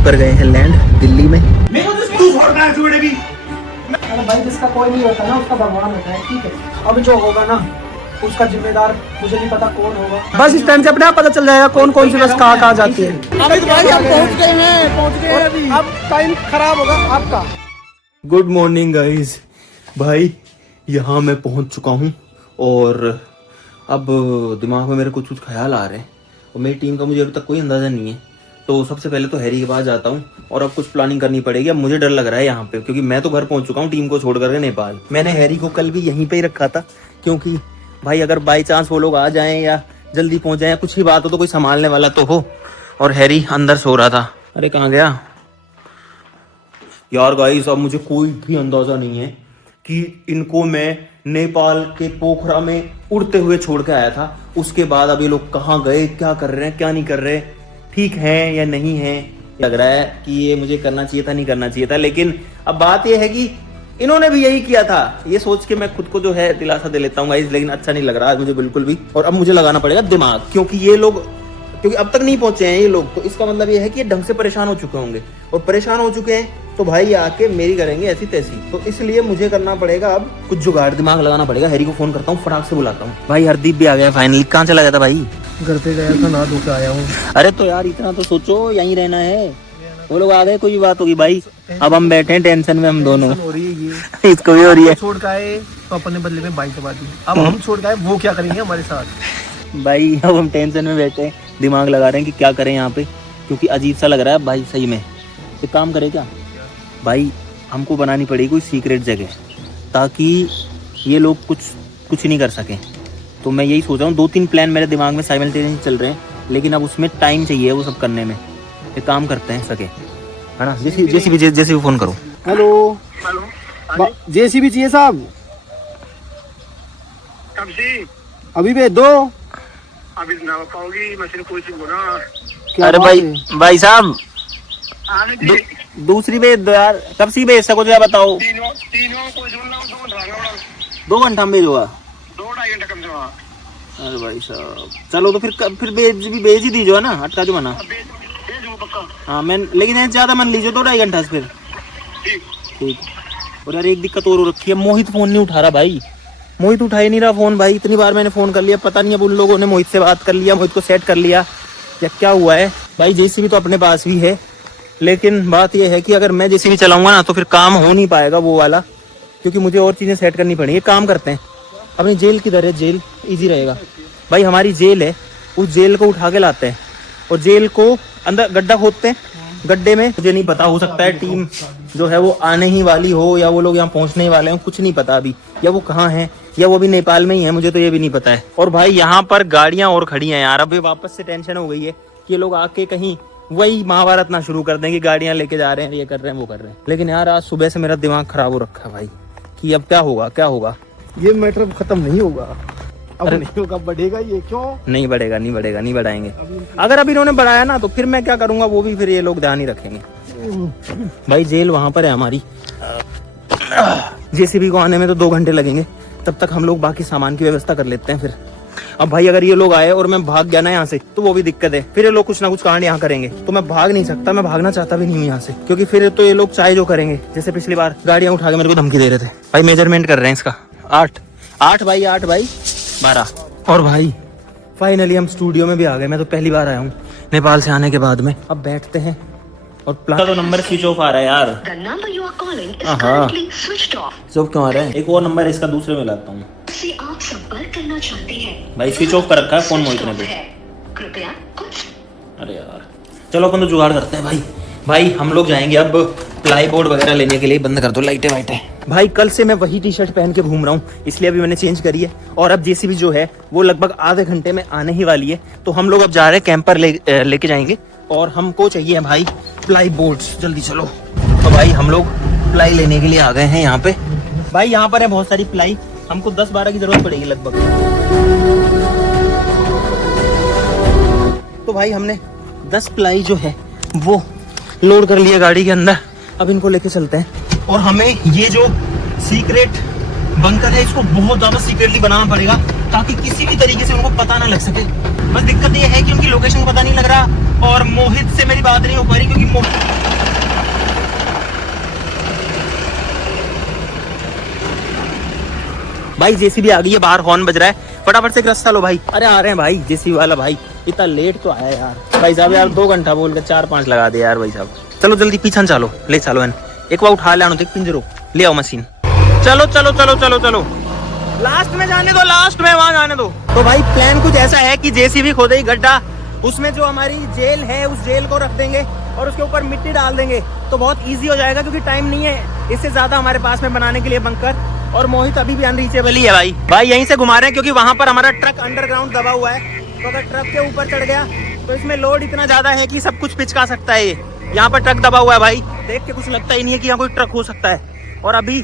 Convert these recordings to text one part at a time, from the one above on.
तो कर गए हैं लैंड दिल्ली में। अरे भाई जिसका कोई नहीं होता ना उसका भगवान होता है, ठीक है। अब जो होगा ना उसका जिम्मेदार मुझे नहीं पता कौन होगा। बस स्टैंड से अपने आप पता चल जाएगा कौन कौन सी बस कहाँ जाती है। अमित भाई आप पहुँच गए हैं अभी। अब टाइम खराब होगा आपका। Good morning guys. भाई यहाँ मैं पहुँच चुका हूँ और अब दिमाग में मेरे कुछ ख्याल आ रहे हैं और मेरी टीम का मुझे अभी तक कोई अंदाज़ा नहीं है। तो सबसे पहले तो हैरी के पास जाता हूँ और अब कुछ प्लानिंग करनी पड़ेगी। अब मुझे डर लग रहा है यहाँ पे, क्योंकि मैं तो घर पहुँच चुका हूँ टीम को छोड़ करके नेपाल। मैंने हैरी को कल भी यहीं पे ही रखा था, क्योंकि भाई अगर बाई चांस वो लोग आ जाएं या जल्दी पहुँच जाएं या कुछ भी बात हो तो कोई संभालने वाला तो हो। और हैरी अंदर सो रहा था। अरे कहाँ गया यार गाइस। अब मुझे कोई भी अंदाज़ा नहीं है कि इनको मैं नेपाल के पोखरा में उड़ते हुए छोड़ के आया था, उसके बाद अब ये लोग कहाँ गए, क्या कर रहे हैं, क्या नहीं कर रहे, ठीक है या नहीं है। लग रहा है कि ये मुझे करना चाहिए था, नहीं करना चाहिए था। लेकिन अब बात ये है कि इन्होंने भी यही किया था, ये सोच के मैं खुद को जो है दिलासा दे लेता हूँ गाइस। लेकिन अच्छा नहीं लग रहा आज मुझे बिल्कुल भी। और अब मुझे लगाना पड़ेगा दिमाग, क्योंकि ये लोग अब तक नहीं पहुंचे हैं ये लोग, तो इसका मतलब ये है कि ये ढंग से परेशान हो चुके होंगे। और परेशान हो चुके हैं तो भाई आके मेरी करेंगे ऐसी तैसी। तो इसलिए मुझे करना पड़ेगा अब कुछ जुगाड़, दिमाग लगाना पड़ेगा। हैरी को फोन करता हूँ, फटाक से बुलाता हूँ। भाई हरदीप भी आ गया फाइनली। कहाँ चला गया था भाई? घर पे गया था, नहा धो के आया हूँ। अरे तो यार इतना तो सोचो, यहीं रहना है। वो लोग आ गए, कोई बात होगी भाई। अब हम बैठे हैं टेंशन में, हम दोनों हो रही है ये। इसको भी हो रही है। छोड़ के आए तो अपने बदले में बाइक दबा दी। अब हम छोड़ के आए, वो क्या करेंगे हमारे साथ? भाई अब हम टेंशन में बैठे हैं, दिमाग लगा रहे हैं कि क्या करें यहाँ पे, क्योंकि अजीब सा लग रहा है भाई सही में। एक काम करें क्या भाई, हमको बनानी पड़ेगी कोई सीक्रेट जगह, ताकि ये लोग कुछ नहीं कर सकें। तो मैं यही सोच रहा हूँ, 2-3 प्लान मेरे दिमाग में साइमल्टेनियसली चल रहे हैं, लेकिन अब उसमें टाइम चाहिए वो सब करने में। एक काम करते हैं सके, है ना? जैसे भी फोन करो। हेलो जेसीबी चाहिए साहब। कब से? अभी भेज दो। अभी ना पाओगी मशीन कोई सी बोला। अरे भाई साहब दूसरी भेज दो यार। कब सी भेज सको, बताओ। तीनों को जोड़ना, 2 घंटा में भेजूंगा। 2-2.5 घंटा कम से कम। अरे भाई साहब चलो तो फिर भेज ही दीजिए ना, अटका जो मना। हाँ मैं, लेकिन ज्यादा मन लीजिए, 2-2.5 घंटा से फिर। ठीक। और यार एक दिक्कत और रखी है, मोहित फोन नहीं उठा रहा भाई। मोहित उठा ही नहीं रहा फोन भाई। इतनी बार मैंने फोन कर लिया, पता नहीं अब उन लोगों ने मोहित से बात कर लिया, मोहित को सेट कर लिया या क्या हुआ है भाई। जेसीबी तो अपने पास भी है, लेकिन बात यह है कि अगर मैं जेसीबी चलाऊंगा ना तो फिर काम हो नहीं पाएगा वो वाला, क्योंकि मुझे और चीजें सेट करनी पड़ेंगी। काम करते हैं, अपनी जेल किधर है? जेल इजी रहेगा भाई। हमारी जेल है, उस जेल को उठा के लाते हैं और जेल को अंदर गड्ढा खोदते हैं। गड्ढे में मुझे नहीं पता, हो सकता है टीम जो है वो आने ही वाली हो या वो लोग यहाँ पहुंचने ही वाले हो, कुछ नहीं पता अभी, या वो कहाँ है या वो भी नेपाल में ही है, मुझे तो ये भी नहीं पता है। और भाई यहाँ पर गाड़ियां और खड़ी हैं यार। अभी वापस से टेंशन हो गई है कि ये लोग आके कहीं वही महाभारत ना शुरू कर दें कि गाड़ियां लेके जा रहे हैं, ये कर रहे हैं, वो कर रहे हैं। लेकिन यार आज सुबह से मेरा दिमाग खराब हो रखा है भाई कि अब क्या होगा। ये मैटर खत्म नहीं होगा, अब नहीं होगा, बढ़ेगा ये। क्यों नहीं बढ़ेगा? नहीं बढ़ाएंगे। अगर अभी इन्होंने बढ़ाया ना तो फिर मैं क्या करूंगा, वो भी फिर ये लोग ध्यान ही रखेंगे। भाई जेल वहां पर है हमारी, जेसीबी को आने में तो 2 घंटे लगेंगे, तब तक हम लोग बाकी सामान की व्यवस्था कर लेते हैं फिर। अब भाई अगर ये लोग आए और मैं भाग गया ना यहाँ से तो वो भी दिक्कत है, फिर ये लोग कुछ ना कुछ कांड यहाँ करेंगे। तो मैं भाग नहीं सकता, मैं भागना चाहता भी नहीं हूँ यहाँ से, क्योंकि फिर तो ये लोग चाहे जो करेंगे। जैसे पिछली बार गाड़ियां उठा के मेरे को धमकी दे रहे थे भाई। मेजरमेंट कर रहे हैं इसका, 8 बाई 12। और भाई फाइनली हम स्टूडियो में भी आ गए। मैं तो पहली बार आया हूँ नेपाल से आने के बाद में। अब बैठते हैं और प्लान। तो नंबर स्विच ऑफ आ रहा है यार। स्विच क्यों आ रहा है? एक और नंबर है इसका, दूसरे में लाता हूँ। आप संपर्क करना चाहते हैं भाई स्विच ऑफ कर रखा है फोन मोहित ने तो। कृपया कुछ। अरे यार चलो अपन तो जुगाड़ करते हैं भाई हम लोग जाएंगे अब प्लाई बोर्ड वगैरह लेने के लिए। बंद कर दो लाइटें वाइटें। भाई कल से मैं वही टी शर्ट पहन के घूम रहा हूँ, इसलिए अभी मैंने चेंज करी है। और अब जेसीबी जो है वो लगभग आधे घंटे में आने ही वाली है। तो हम लोग अब जा रहे हैं, कैंपर लेके जाएंगे और हमको चाहिए भाई प्लाई बोर्ड्स। जल्दी चलो। तो भाई हम लोग प्लाई लेने के लिए आ गए हैं यहाँ पे। भाई यहाँ पर है बहुत सारी प्लाई, हमको 10-12 की जरूरत पड़ेगी लगभग। तो भाई हमने 10 प्लाई जो है वो लोड कर लिया गाड़ी के अंदर। अब इनको लेके चलते हैं और हमें ये जो सीक्रेट बंकर है इसको बहुत ज्यादा सीक्रेटली बनाना पड़ेगा, ताकि किसी भी तरीके से उनको पता ना लग सके। बस दिक्कत ये है कि उनकी लोकेशन पता नहीं लग रहा और मोहित से मेरी बात नहीं हो पा रही, क्योंकि भाई जेसीबी आ गई है, बाहर हॉर्न बज रहा है, फटाफट से एक रास्ता लो भाई। अरे आ रहे हैं भाई जेसीबी वाला भाई, इतना लेट तो आया यार भाई साहब, यार 2 घंटा बोल कर 4-5 लगा दे यार भाई साहब। चलो जल्दी पीछे चलो, ले चलो एक बार उठा ले आनो, देख पिंजरो ले आओ मशीन। चलो चलो चलो चलो चलो, लास्ट में जाने दो, लास्ट में वहां जाने दो। तो भाई प्लान कुछ ऐसा है कि जेसीबी खोदेगी गड्ढा, उसमें जो हमारी जेल है उस जेल को रख देंगे और उसके ऊपर मिट्टी डाल देंगे, तो बहुत इजी हो जाएगा क्योंकि टाइम नहीं है इससे ज्यादा हमारे पास में बनाने के लिए बंकर। और मोहित अभी भी अनरीचेबल ही है भाई यहीं से घुमा रहे हैं क्योंकि वहां पर हमारा ट्रक अंडरग्राउंड दबा हुआ है, तो अगर ट्रक के ऊपर चढ़ गया तो इसमें लोड इतना ज्यादा है कि सब कुछ पिचका सकता है। यहाँ पर ट्रक दबा हुआ है भाई, देख के कुछ लगता ही नहीं है कि यहाँ कोई ट्रक हो सकता है। और अभी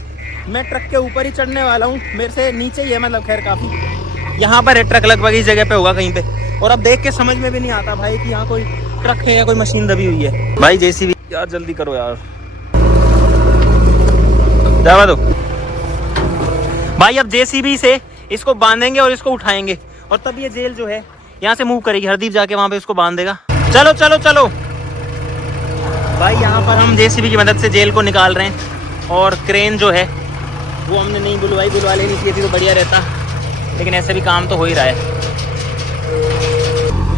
मैं ट्रक के ऊपर ही चढ़ने वाला हूँ, मेरे से नीचे ही है, मतलब खैर काफी यहाँ पर है ट्रक, लगभग इस जगह पे होगा कहीं पे। और अब देख के समझ में भी नहीं आता भाई कि यहाँ कोई ट्रक है या कोई मशीन दबी हुई है। भाई जेसीबी यार जल्दी करो यार, जावा दो भाई। अब जेसीबी से इसको बांधेंगे और इसको उठाएंगे और तब ये जेल जो है यहाँ से मूव करेगी। हरदीप जाके वहां पे इसको बांध देगा। चलो चलो चलो भाई, यहाँ पर हम जेसीबी की मदद से जेल को निकाल रहे हैं और क्रेन जो है वो हमने नहीं बुलवाई, बुलवा लेनी चाहिए थी तो बढ़िया रहता, लेकिन ऐसे भी काम तो हो ही रहा है।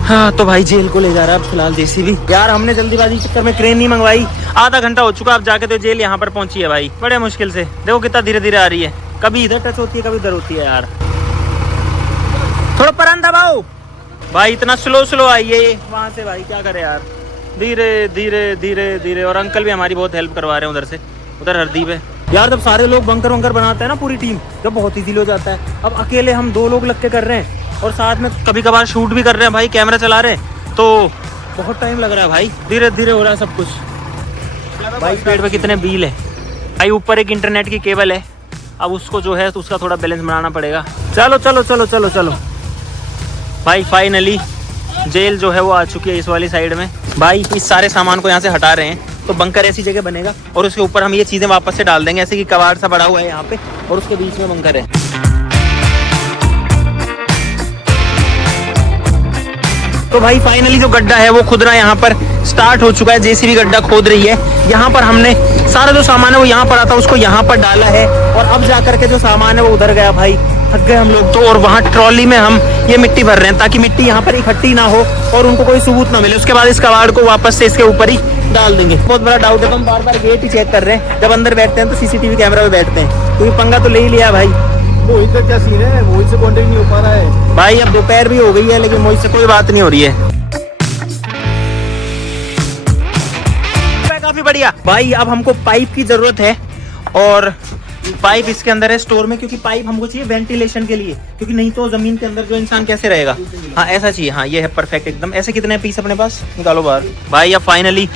हाँ तो भाई जेल को ले जा रहा है अब फिलहाल जेसीबी। यार हमने जल्दीबाजी चक्कर में क्रेन नहीं मंगवाई, आधा घंटा हो चुका अब जाके, तो जेल यहाँ पर पहुंची है भाई बड़े मुश्किल से। देखो कितना धीरे धीरे आ रही है, कभी इधर टच होती है कभी उधर होती है यार। थोड़ा परन दबाओ भाई, इतना स्लो आई है वहां से भाई, क्या करे यार, धीरे धीरे धीरे धीरे। और अंकल भी हमारी बहुत हेल्प करवा रहे हैं उधर से, उधर हरदीप है यार। जब सारे लोग बंकर वंकर बनाते हैं ना पूरी टीम, जब बहुत इजीली हो जाता है। अब अकेले हम 2 लोग लग के कर रहे हैं और साथ में कभी कभार शूट भी कर रहे हैं भाई, कैमरा चला रहे हैं, तो बहुत टाइम लग रहा है भाई, धीरे धीरे हो रहा है सब कुछ। भाई पेड़ पे कितने बिल है भाई, ऊपर एक इंटरनेट की केबल है, अब उसको जो है तो उसका थोड़ा बैलेंस बनाना पड़ेगा। चलो चलो चलो चलो चलो भाई, फाइनली जेल जो है वो आ चुकी है इस वाली साइड में। भाई इस सारे सामान को यहाँ से हटा रहे हैं तो बंकर ऐसी जगह बनेगा और उसके ऊपर हम ये चीजें वापस से डाल देंगे, ऐसे कि कबाड़ सा बड़ा हुआ है यहाँ पे और उसके बीच में बंकर है। तो भाई फाइनली जो गड्ढा है वो खुदना यहाँ पर स्टार्ट हो चुका है, जेसीबी गड्ढा खोद रही है। यहाँ पर हमने सारा जो सामान है वो यहाँ पर आता उसको यहाँ पर डाला है और अब जाकर के जो सामान है वो उधर गया भाई, थक गए हम लोग तो। और वहाँ ट्रॉली में हम ये मिट्टी भर रहे हैं ताकि मिट्टी यहाँ पर इकट्ठी ना हो और उनको कोई सबूत ना मिले। उसके बाद इस कबाड़ को वापस से इसके ऊपर ही डाल देंगे। बहुत बड़ा डाउट है तो हम बार बार गेट ही चेक कर रहे हैं, जब अंदर बैठते हैं तो सीसीटीवी कैमरा में बैठते हैं, क्योंकि पंगा तो ले ही लिया भाई। मोहित का क्या सीन है, मोहित से कॉन्टेक्ट नहीं हो पा रहा है भाई, अब दोपहर भी हो गई है लेकिन मोहित से कोई बात नहीं हो रही है। काफी बढ़िया भाई, अब हमको पाइप की जरूरत है और पाइप इसके अंदर है स्टोर में, क्योंकि पाइप हमको चाहिए वेंटिलेशन के लिए, क्योंकि नहीं तो जमीन के अंदर जो इंसान कैसे रहेगा। हाँ ऐसा चाहिए, हाँ ये है परफेक्ट एकदम। ऐसे कितने पीस अपने पास निकालो बाहर भाई। अब फाइनली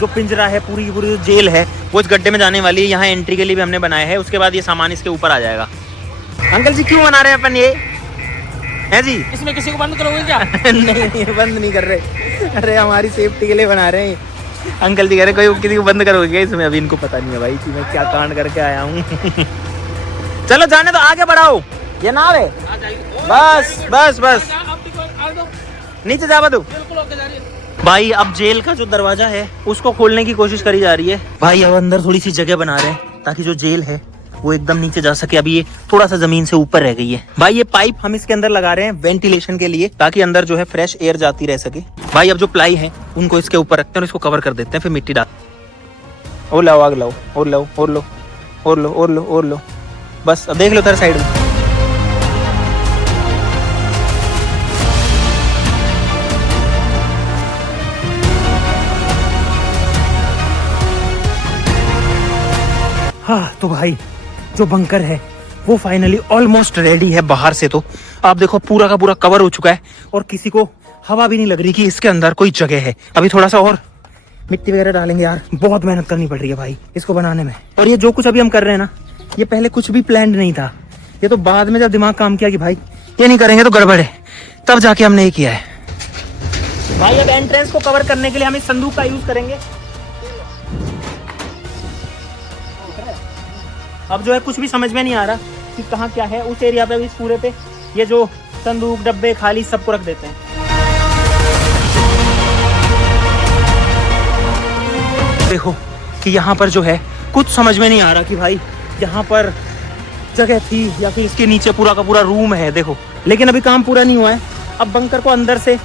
जो पिंजरा है, पूरी की पूरी जो जेल है वो इस गड्ढे में जाने वाली है। यहाँ एंट्री के लिए भी हमने बनाया है, उसके बाद ये सामान इसके ऊपर आ जाएगा। अंकल जी क्यों बना रहे हैं अपन ये है जी? इसमें किसी को बंद करोगे क्या? नहीं बंद नहीं कर रहे, अरे हमारी सेफ्टी के लिए बना रहे हैं। अंकल जी कह रहे कोई किसी को बंद करोगे क्या इसमें? अभी इनको पता नहीं है भाई कि मैं क्या कांड करके आया हूँ। चलो जाने तो, आगे बढ़ाओ, ये नाव है, बस बस बस नीचे जावा दो भाई। अब जेल का जो दरवाजा है उसको खोलने की कोशिश करी जा रही है भाई। अब अंदर थोड़ी सी जगह बना रहे हैं ताकि जो जेल है वो एकदम नीचे जा सके। अभी ये थोड़ा सा जमीन से ऊपर रह गई है भाई। ये पाइप हम इसके अंदर लगा रहे हैं वेंटिलेशन के लिए, ताकि अंदर जो है फ्रेश एयर जाती रह सके भाई। अब जो प्लाई है उनको इसके ऊपर रखते हैं और इसको कवर कर देते हैं, फिर मिट्टी डाल। और लाओ, आग लाओ, और लो और लो और लो और लो और लो, बस अब देख लो तेरे साइड में। हाँ तो भाई जो बंकर है वो फाइनली ऑलमोस्ट रेडी है। बाहर से तो आप देखो पूरा का पूरा कवर हो चुका है और किसी को हवा भी नहीं लग रही कि इसके अंदर कोई जगह है। अभी थोड़ा सा और मिट्टी वगैरह डालेंगे यार, बहुत मेहनत करनी पड़ रही है भाई इसको बनाने में। और ये जो कुछ अभी हम कर रहे हैं ना, ये पहले कुछ भी प्लान्ड नहीं था, ये तो बाद में जब दिमाग काम किया कि भाई ये नहीं करेंगे तो गड़बड़ है, तब जाके हमने ये किया है भाई। अब एंट्रेंस को कवर करने के लिए हम इस संदूक का यूज करेंगे। अब जो है कुछ भी समझ में नहीं आ रहा कि कहाँ क्या है। उस एरिया पे, इस पूरे पे ये जो संदूक डब्बे खाली सबको रख देते हैं। देखो कि यहाँ पर जो है कुछ समझ में नहीं आ रहा कि भाई यहाँ पर जगह थी या फिर इसके नीचे पूरा का पूरा रूम है देखो। लेकिन अभी काम पूरा नहीं हुआ है, अब बंकर को अंदर से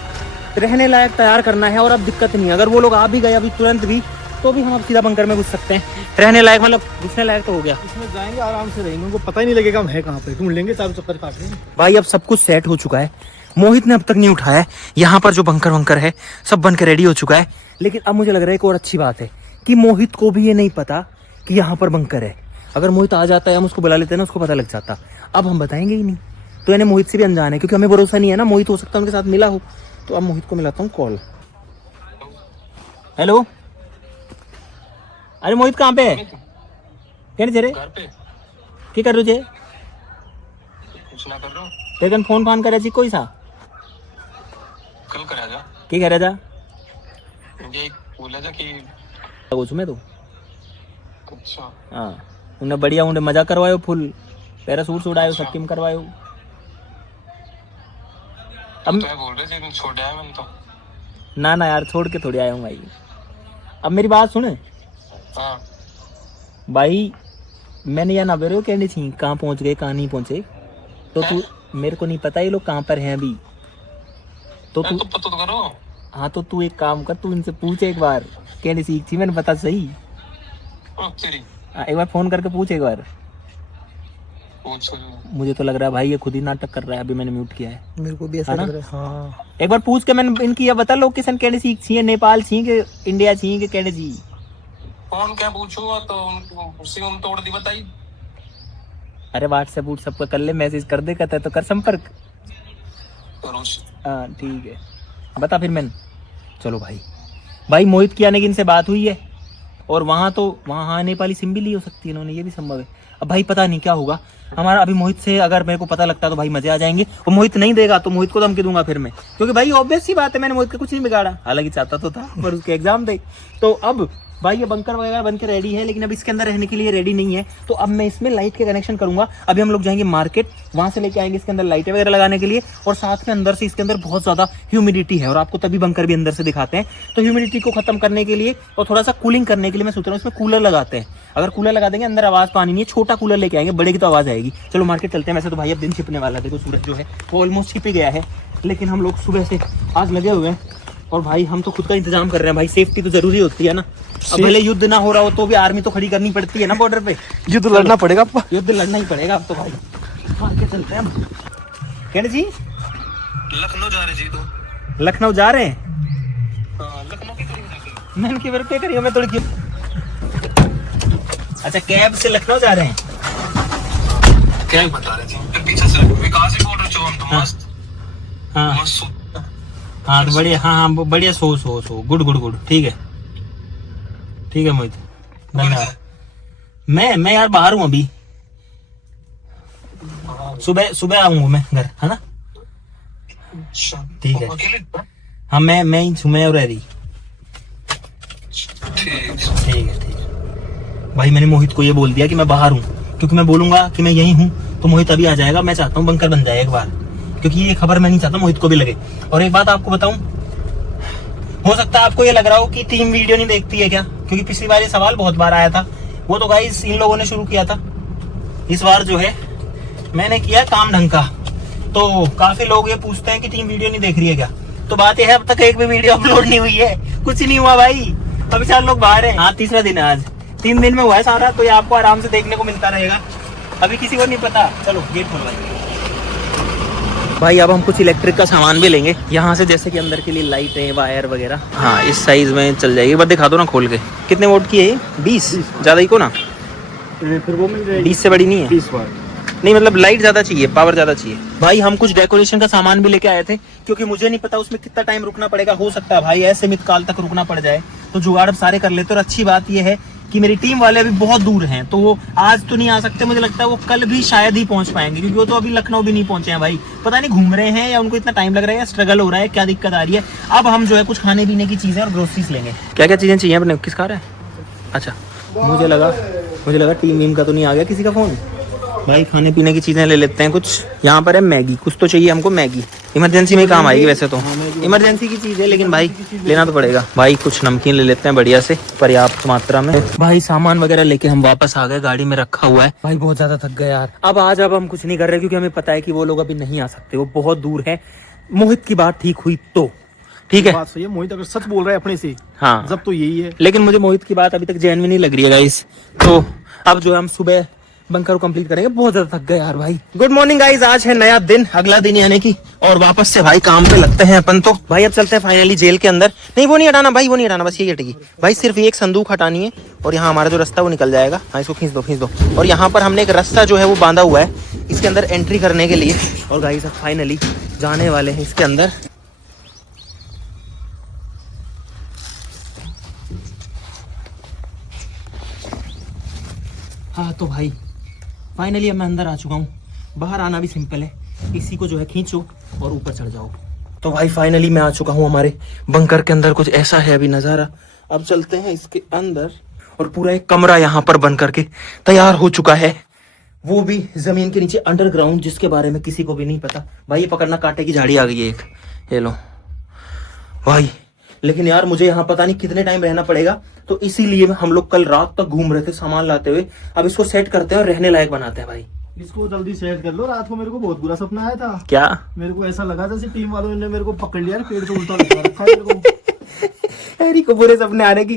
रहने लायक तैयार करना है। और अब दिक्कत नहीं है, अगर वो लोग आ भी गए अभी तुरंत भी तो भी हम अब सीधा बंकर में घुस सकते हैं। रहने लायक मतलब घुसने लायक तो हो गया। इसमें जाएंगे आराम से, रहेंगे, उनको पता ही नहीं लगेगा हम है कहाँ पे, ढूंढ लेंगे, चारों चक्कर काट लेंगे। भाई अब सब कुछ सेट हो चुका है, मोहित ने अब तक नहीं उठाया है। यहाँ पर जो बंकर वंकर है सब बन के रेडी हो चुका है। लेकिन अब मुझे लग रहा है एक और अच्छी बात है कि मोहित को भी ये नहीं पता कि यहाँ पर बंकर है। अगर मोहित आ जाता है, हम उसको बुला लेते हैं ना, उसको पता लग जाता। अब हम बताएंगे ही नहीं, तो यानी मोहित से भी अनजान है, क्योंकि हमें भरोसा नहीं है ना, मोहित हो सकता है उनके साथ मिला हो। तो अब मोहित को मिलाता हूँ कॉल। हेलो, अरे मोहित कहाँ पे है? कहने थे रे घर पे की कर रहे कुछ ना कर रहा हूँ। तेरे फोन फान करे कोई सा कल करा जा की करे जा ये बोला जा कि कुछ में तो अच्छा हाँ उन्हें बढ़िया उन्हें मजा करवायो, फुल पैरासूट सुडायो, सब किम करवायो। अब तो बोल रहे थे छोड़ आया मैंने तो। ना यार छोड़ के थोड़ी आया हूँ भाई। अब मेरी बात सुने हाँ भाई, मैंने यह ना बेरो कहनी थी कहाँ पहुँच गए कहाँ नहीं पहुँचे, तो तू मेरे को नहीं पता ये लोग कहाँ पर हैं अभी। तो तू पता तो करो। हाँ तो तू एक काम कर, तू इनसे पूछ एक बार, कहनी सीख थी मैंने बता सही। तेरी एक बार फोन करके पूछ एक बार। पूछ मुझे तो लग रहा है भाई ये खुद ही नाटक कर रहा है, अभी मैंने म्यूट किया है। मेरे को भी ऐसा लग रहा है। हाँ एक बार पूछ के मैंने इनकी ये बता लोकेशन कहने सीख छी, नेपाल छी के इंडिया छी के कहने छी। फोन क्या पूछूंगा तो उनको सिम तोड़ दी बताई। अरे व्हाट्सएप पर कर ले, मैसेज कर दे, कहता है तो कर संपर्क। हाँ ठीक है, बता फिर मैंने। चलो भाई मोहित की आने की इनसे बात हुई है, और वहाँ हाँ नेपाली सिम भी ली हो सकती है इन्होंने, ये भी संभव है। अब भाई पता नहीं क्या होगा हमारा। अभी मोहित से अगर मेरे को पता लगता तो भाई मजे आ जाएंगे, और मोहित नहीं देगा तो मोहित को धमकी दूंगा फिर मैं, क्योंकि भाई ऑब्वियस सी बात है मैंने मोहित का कुछ नहीं बिगाड़ा, हालांकि चाहता तो था पर उसके एग्जाम दे। तो अब भाई ये बंकर वगैरह बन के रेडी है, लेकिन अब इसके अंदर रहने के लिए रेडी नहीं है। तो अब मैं इसमें लाइट के कनेक्शन करूंगा। अभी हम लोग जाएंगे मार्केट, वहां से लेके आएंगे इसके अंदर लाइटें वगैरह लगाने के लिए, और साथ में अंदर से इसके अंदर बहुत ज्यादा ह्यूमिडिटी है, और आपको तभी बंकर भी अंदर से दिखाते हैं। तो ह्यूमिडिटी को खत्म करने के लिए और थोड़ा सा कूलिंग करने के लिए मैं सोच रहा हूँ इसमें कूलर लगाते हैं। अगर कूलर लगा देंगे अंदर आवाज तो आनी नहीं है, छोटा कूलर लेके आएंगे, बड़े की तो आवाज आएगी। चलो मार्केट चलते हैं। वैसे तो भाई अब दिन छिपने वाला है, देखो सूरज जो है वो ऑलमोस्ट छिप ही गया है, लेकिन हम लोग सुबह से आज लगे हुए हैं, और भाई हम तो खुद का इंतजाम कर रहे हैं। भाई सेफ्टी तो जरूरी होती है ना, अब भले युद्ध ना हो रहा हो तो भी आर्मी तो खड़ी करनी पड़ती है ना बॉर्डर पे। युद्ध लड़ना पड़ेगा, युद्ध लड़ना ही पड़ेगा अब तो भाई। आगे चलते हैं हम। कहने जी लखनऊ जा रहे जी तो लखनऊ जा रहे हैं? लखनऊ की करेंगे मैंने की पे करी मैं थोड़ी। अच्छा कैब से लखनऊ जा रहे हैं? क्या बता रहे थे पीछे से विकास ही बोल रहे हो हम तो मस्त। हाँ मस्त हाँ तो बढ़िया। हाँ बढ़िया। सो गुड ठीक है मोहित, धन्यवाद। मैं यार बाहर हूँ अभी, सुबह आऊंगा मैं घर, है ना? ठीक है। हाँ मैं ही सुबह और रही। ठीक है भाई। मैंने मोहित को ये बोल दिया कि मैं बाहर हूँ, क्योंकि मैं बोलूंगा कि मैं यही हूँ तो मोहित अभी आ जाएगा। मैं चाहता हूँ बंकर बन जाए एक बार, क्योंकि ये खबर मैं नहीं चाहता मोहित को भी लगे। और एक बात आपको बताऊं, हो सकता है आपको ये लग रहा हो कि टीम वीडियो नहीं देखती है क्या, क्योंकि पिछली बार ये सवाल बहुत बार आया था। वो तो गाइस इन लोगों ने शुरू किया था, इस बार जो है मैंने किया काम ढंग का। तो काफी लोग ये पूछते हैं कि टीम वीडियो नहीं देख रही है क्या, तो बात यह है अब तक एक भी वीडियो अपलोड नहीं हुई है, कुछ नहीं हुआ भाई। अभी 4 लोग बाहर हैं। हाँ तीसरा दिन है आज, 3 दिन में हुआ है सारा, तो ये आपको आराम से देखने को मिलता रहेगा। अभी किसी को नहीं पता। चलो गेट खोलवाइए भाई। अब हम कुछ इलेक्ट्रिक का सामान भी लेंगे यहाँ से, जैसे कि अंदर के लिए लाइटें वायर वगैरह। हाँ इस साइज में चल जाएगी, बस दिखा दो ना खोल के। कितने वोट की है ये? 20 ज़्यादा ही को ना, फिर वो मिल जाएगी 20 से बड़ी नहीं है। 30 वाट नहीं मतलब लाइट ज़्यादा चाहिए, पावर ज़्यादा चाहिए। भाई हम कुछ डेकोरेशन का सामान भी लेके आए थे, क्योंकि मुझे नहीं पता उसमें कितना टाइम रुकना पड़ेगा। हो सकता है भाई ऐसे मित काल तक रुकना पड़ जाए, तो जुगाड़ अब सारे कर लेते। और अच्छी बात यह है कि मेरी टीम वाले अभी बहुत दूर हैं, तो वो आज तो नहीं आ सकते। मुझे लगता है वो कल भी शायद ही पहुंच पाएंगे, क्योंकि वो तो अभी लखनऊ भी नहीं पहुंचे हैं भाई। पता नहीं घूम रहे हैं या उनको इतना टाइम लग रहा है या स्ट्रगल हो रहा है, क्या दिक्कत आ रही है। अब हम जो है कुछ खाने पीने की चीजें और ग्रोसरीज लेंगे। क्या क्या चीजें चाहिए अपने? किसका आ रहा है? अच्छा मुझे लगा टीम वीम का तो नहीं आ गया किसी का फोन। भाई खाने पीने की चीजें ले लेते हैं कुछ। यहाँ पर है मैगी, कुछ तो चाहिए हमको मैगी। इमरजेंसी में काम आएगी वैसे तो, इमरजेंसी की चीज है, लेकिन भाई लेना तो पड़ेगा। भाई कुछ नमकीन ले लेते हैं बढ़िया से, पर्याप्त मात्रा में। भाई सामान वगैरह लेके हम वापस आ गए, गाड़ी में रखा हुआ है। भाई बहुत ज्यादा थक गए यार। अब हम कुछ नहीं कर रहे क्योंकि हमें पता है कि वो लोग अभी नहीं आ सकते, वो बहुत दूर है। मोहित की बात ठीक हुई तो ठीक है, बात सही है। मोहित अगर सच बोल रहा है अपने से, हाँ जब तो यही है। लेकिन मुझे मोहित की बात अभी तक जेन्युइन नहीं लग रही है गाइस। तो अब जो है हम सुबह बंकर को कंप्लीट करेंगे। बहुत ज्यादा थक गए यार भाई। गुड मॉर्निंग गाइस, आज है नया दिन, अगला दिन यानी कि, और वापस से भाई काम पे लगते हैं अपन तो। भाई अब चलते हैं फाइनली जेल के अंदर। नहीं वो नहीं हटाना भाई, वो नहीं हटाना, बस यही हटेगी भाई। सिर्फ एक संदूक हटानी है और यहाँ हमारा जो रास्ता वो निकल जाएगा। हाँ इसको खींच दो। और यहाँ पर हमने एक रास्ता जो है वो बांधा हुआ है इसके अंदर एंट्री करने के लिए। और गाइस अब फाइनली जाने वाले हैं इसके अंदर। हाँ तो भाई फाइनली अब मैं अंदर आ चुका हूँ। बाहर आना भी सिंपल है, इसी को जो है खींचो और ऊपर चढ़ जाओ। तो भाई फाइनली मैं आ चुका हूँ हमारे बंकर के अंदर। कुछ ऐसा है अभी नज़ारा। अब चलते हैं इसके अंदर, और पूरा एक कमरा यहाँ पर बन करके तैयार हो चुका है, वो भी जमीन के नीचे अंडरग्राउंड, जिसके बारे में किसी को भी नहीं पता। भाई ये पकड़ना, कांटे की झाड़ी आ गई है एक, ये लो भाई। लेकिन यार मुझे यहाँ पता नहीं कितने टाइम रहना पड़ेगा, तो इसीलिए हम लोग कल रात तक घूम रहे थे सामान लाते हुए। अब इसको सेट करते हैं और रहने लायक बनाते हैं भाई। इसको जल्दी सेट कर लो। रात को मेरे को बहुत बुरा सपना आया था। क्या? मेरे को ऐसा लगा जैसे टीम वालों ने मेरे को पकड़ लिया, पेड़ से उल्टा लटका रखा है मेरे को। हैरी को बुरे सपने आ रहे की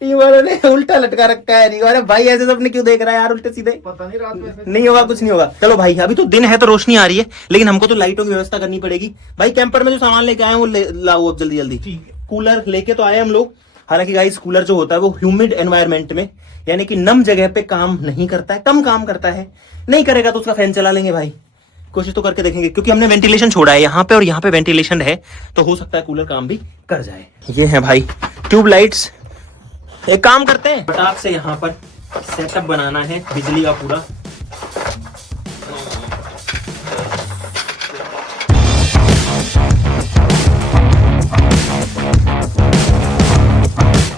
टीम वालों ने उल्टा लटका रखा है हैरी को। अरे भाई ऐसे सपने क्यों देख रहा है यार उल्टे सीधे? पता नहीं, रात में नहीं होगा, कुछ नहीं होगा। चलो भाई अभी तो दिन है तो रोशनी आ रही है, लेकिन हमको तो लाइटों की व्यवस्था करनी पड़ेगी। भाई कैंपर में जो सामान लेके आए वो लाओ अब जल्दी जल्दी। कूलर लेके तो आए हम लोग, हालांकि गाइस कूलर जो होता है वो ह्यूमिड एनवायरनमेंट में, यानी कि नम जगह पे काम नहीं करता है, कम काम करता है। नहीं करेगा तो उसका फैन चला लेंगे भाई, कोशिश तो करके देखेंगे, क्योंकि हमने वेंटिलेशन छोड़ा है यहाँ पे और यहाँ पे वेंटिलेशन है, तो हो सकता है कूलर काम भी कर जाए। ये है भाई ट्यूबलाइट्स। एक काम करते हैं, फटाक से यहाँ पर सेटअप बनाना है बिजली का पूरा।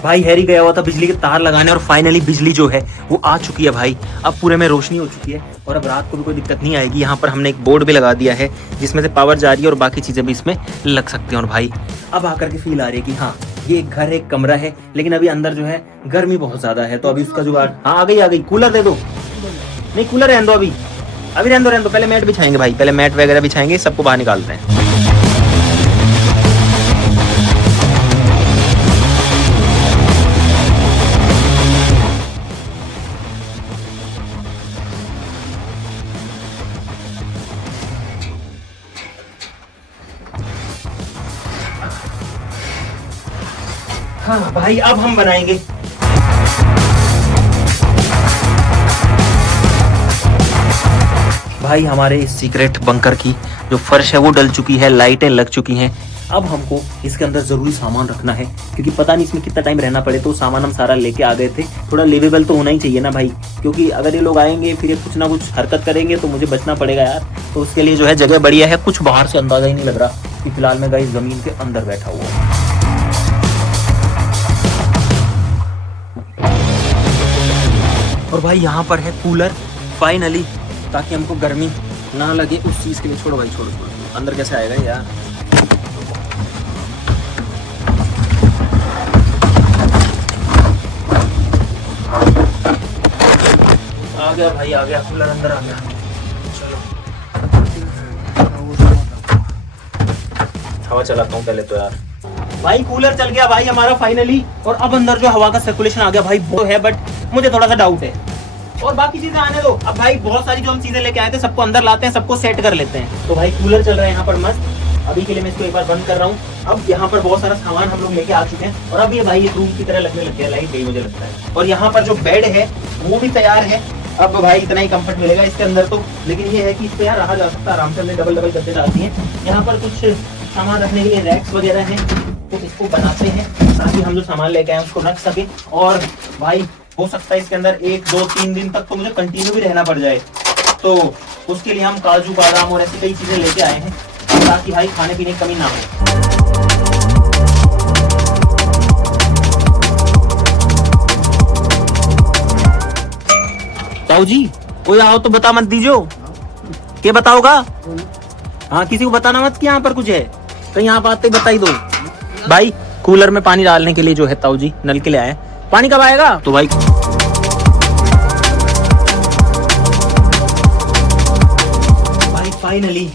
भाई हैरी गया हुआ था बिजली के तार लगाने, और फाइनली बिजली जो है वो आ चुकी है भाई। अब पूरे में रोशनी हो चुकी है और अब रात को भी कोई दिक्कत नहीं आएगी। यहाँ पर हमने एक बोर्ड भी लगा दिया है जिसमें से पावर जा रही है और बाकी चीजें भी इसमें लग सकती हैं। और भाई अब आकर के फील आ रही है कि हाँ ये एक घर है, एक कमरा है, लेकिन अभी अंदर जो है गर्मी बहुत ज्यादा है, तो अभी उसका जुगाड़। हाँ आ गई। कूलर दे दो। नहीं कूलर रहने दो, अभी रहने दो। पहले मैट बिछाएंगे भाई, पहले मैट वगैरह बिछाएंगे, सबको बाहर निकालते हैं। हाँ भाई अब हम बनाएंगे भाई हमारे इस सीक्रेट बंकर की जो फर्श है वो डल चुकी है, लाइटें लग चुकी हैं। अब हमको इसके अंदर जरूरी सामान रखना है, क्योंकि पता नहीं इसमें कितना टाइम रहना पड़े। तो सामान हम सारा लेके आ गए थे, थोड़ा लिवेबल तो होना ही चाहिए ना भाई, क्योंकि अगर ये लोग आएंगे फिर ये कुछ ना कुछ हरकत करेंगे तो मुझे बचना पड़ेगा यार। तो उसके लिए जो है जगह बढ़िया है, कुछ बाहर से अंदाजा ही नहीं लग रहा कि फिलहाल मैं गाइस जमीन के अंदर बैठा हुआ हूँ। और भाई यहाँ पर है कूलर फाइनली, ताकि हमको गर्मी ना लगे उस चीज के लिए। छोड़ो भाई छोड़ो, अंदर कैसे आएगा यार। आ गया भाई, आ गया कूलर, अंदर आ गया। चलो हवा चलाता हूँ पहले तो यार। भाई कूलर चल गया भाई हमारा फाइनली, और अब अंदर जो हवा का सर्कुलेशन आ गया भाई वो है, बट मुझे थोड़ा सा डाउट है। और बाकी चीजें आने दो। अब भाई बहुत सारी जो हम चीजें लेके आए थे सबको अंदर लाते हैं, सबको सेट कर लेते हैं। तो भाई कूलर चल रहा है यहाँ पर मस्त। अभी के लिए मैं इसको एक बार बंद कर रहा हूँ। अब यहाँ पर बहुत सारा सामान हम लोग लेके आ चुके हैं, और अब ये भाई ये रूम की तरह लगने लग गया, लाइट गई मुझे लगता है। और यहाँ पर जो बेड है वो भी तैयार है। अब भाई इतना ही कंफर्ट मिलेगा इसके अंदर तो, लेकिन ये है कि इस पे यार रहा जा सकता है आराम से। हमने डबल गद्दे डालती है। यहाँ पर कुछ सामान रखने के लिए रैक्स वगैरह हैं, तो इसको बनाते हैं ताकि हम जो सामान लेके आए उसको रख सके। और भाई हो सकता है इसके अंदर 1, 2, 3 दिन तक तो मुझे कंटिन्यू भी रहना पड़ जाए, तो उसके लिए हम काजू बादाम और ऐसी कई चीजें लेके आए हैं, ताकि भाई खाने पीने की कमी ना हो। ताऊ जी कोई आओ तो बता मत दीजिए, के बताओगा? हाँ किसी को बताना मत कि यहाँ पर कुछ है, कहीं यहाँ पर आते बता ही दो। भाई कूलर में पानी डालने के लिए जो है ताऊ जी नल के लिए आए, पानी कब आएगा? तो भाई फाइनली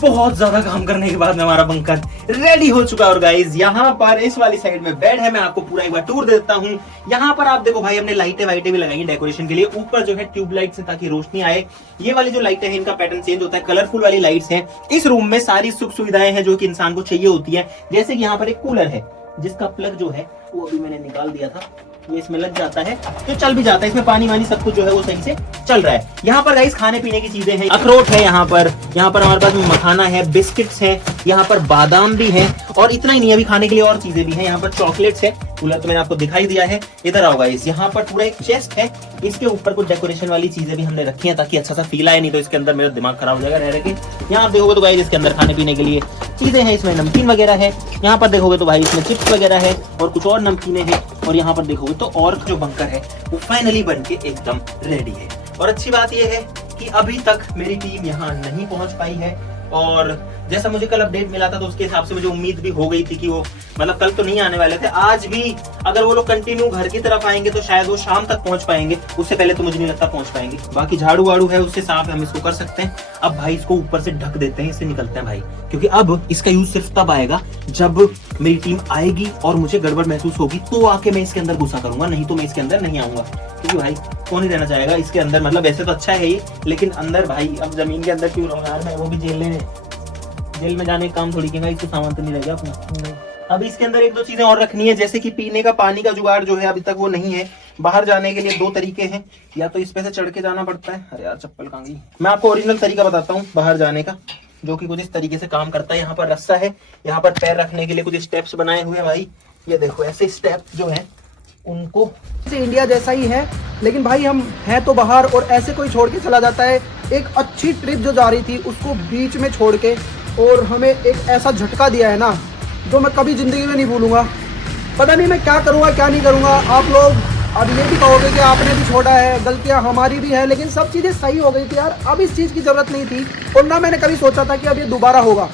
बहुत ज्यादा काम करने के बाद में हमारा बंकर रेडी हो चुका है। और गाइस यहाँ पर इस वाली साइड में बेड है, मैं आपको पूरा एक बार टूर दे देता हूँ। यहाँ पर आप देखो भाई हमने लाइटें वाइटें भी लगाई डेकोरेशन के लिए, ऊपर जो है ट्यूबलाइट से ताकि रोशनी आए। ये वाली जो लाइटें हैं इनका पैटर्न चेंज होता है, कलरफुल वाली लाइट्स हैं। इस रूम में सारी सुख सुविधाएं हैं जो कि इंसान को चाहिए होती है, जैसे कि यहाँ पर एक कूलर है जिसका प्लग जो है वो अभी मैंने निकाल दिया था, ये इसमें लग जाता है तो चल भी जाता है, इसमें पानी वानी सब कुछ जो है वो सही से चल रहा है। यहाँ पर गाइस खाने पीने की चीजें हैं, अखरोट है यहाँ पर हमारे पास मखाना है, बिस्किट्स है, यहाँ पर बादाम भी है, और इतना ही नहीं अभी खाने के लिए और चीजें भी हैं। यहाँ पर चॉकलेट्स है, कूलर तो मैंने आपको दिखाई दिया है। इधर आओ गाइस, यहाँ पर पूरा एक चेस्ट है, इसके ऊपर कुछ डेकोरेशन वाली चीजें भी हमने रखी है ताकि अच्छा सा फील आए, नहीं तो इसके अंदर मेरा दिमाग खराब हो जाएगा रह के। यहाँ आप देखोगे तो गाइस इसके अंदर खाने पीने के लिए चीजें हैं, इसमें नमकीन वगैरह है। यहाँ पर देखोगे तो भाई इसमें चिप्स वगैरह है और कुछ और नमकीनें हैं। और यहाँ पर देखोगे तो और जो बंकर है वो फाइनली बन के एकदम रेडी है। और अच्छी बात यह है कि अभी तक मेरी टीम यहाँ नहीं पहुंच पाई है, और जैसा मुझे कल अपडेट मिला था तो उसके हिसाब से मुझे उम्मीद भी हो गई थी कि वो मतलब कल तो नहीं आने वाले थे, आज भी अगर वो लोग कंटिन्यू घर की तरफ आएंगे तो शायद वो शाम तक पहुंच पाएंगे, उससे पहले तो मुझे नहीं लगता पहुंच पाएंगे। बाकी झाड़ू वाड़ू है उससे साफ है, हम इसको कर सकते हैं। अब भाई इसको ऊपर से ढक देते हैं, इससे निकलते हैं भाई, क्योंकि अब इसका यूज सिर्फ तब आएगा जब मेरी टीम आएगी और मुझे गड़बड़ महसूस होगी तो आके मैं इसके अंदर घुसा करूंगा, नहीं तो मैं इसके अंदर नहीं आऊंगा। क्योंकि भाई कौन ही रहना चाहेगा इसके अंदर, मतलब वैसे तो अच्छा है ये, लेकिन अंदर भाई अब जमीन के अंदर क्यों रहूंगा यार मैं, वो भी जेल में जाने का काम थोड़ी किया, इसको सामान तो नहीं रहेगा अपना। अब इसके अंदर एक दो चीजें और रखनी है, जैसे कि पीने का पानी का जुगाड़ जो है अभी तक वो नहीं है। बाहर जाने के लिए दो तरीके हैं, या तो इस पे से चढ़ के जाना पड़ता है, अरे यार चप्पल कहाँ गई। मैं आपको ओरिजिनल तरीका बताता हूँ बाहर जाने का, जो कि कुछ इस तरीके से काम करता है। यहाँ पर रस्सा है, यहाँ पर पैर रखने के लिए कुछ स्टेप्स बनाए हुए हैं भाई, ये देखो ऐसे स्टेप जो है उनको इंडिया जैसा ही है, लेकिन भाई हम हैं तो बाहर, और ऐसे कोई छोड़ के चला जाता है। एक अच्छी ट्रिप जो जा रही थी उसको बीच में छोड़ के, और हमें एक ऐसा झटका दिया है ना जो मैं कभी जिंदगी में नहीं भूलूंगा। पता नहीं मैं क्या करूँगा क्या नहीं करूँगा। आप लोग अब ये भी कहोगे कि आपने भी छोड़ा है, गलतियाँ हमारी भी है, लेकिन सब चीज़ें सही हो गई थी यार। अब इस चीज़ की ज़रूरत नहीं थी, और ना मैंने कभी सोचा था कि अब ये दोबारा होगा।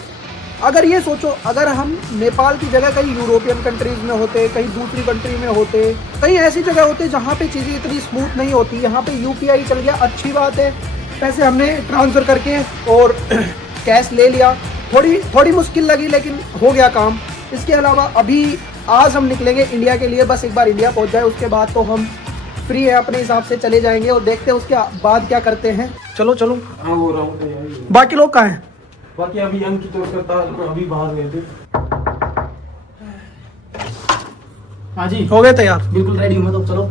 अगर ये सोचो, अगर हम नेपाल की जगह कहीं यूरोपियन कंट्रीज़ में होते, कहीं दूसरी कंट्री में होते, कहीं ऐसी जगह होते जहाँ पे चीज़ें इतनी स्मूथ नहीं होती, यहाँ पे UPI चल गया, अच्छी बात है। पैसे हमने ट्रांसफ़र करके और कैश ले लिया, थोड़ी मुश्किल लगी लेकिन हो गया काम। इसके अलावा अभी आज हम निकलेंगे इंडिया के लिए, बस एक बार इंडिया पहुंच जाए उसके बाद तो हम फ्री है, अपने हिसाब से चले जाएंगे और देखते हैं उसके बाद क्या करते हैं। चलो चलो। हाँ हो रहा हूँ। बाकी लोग कहाँ हैं? बाकी अभी अंकित और करता अभी बाहर गए थे। हाँ जी हो गए तैयार? बिल्कुल रेडी हूँ मैं, तो चलो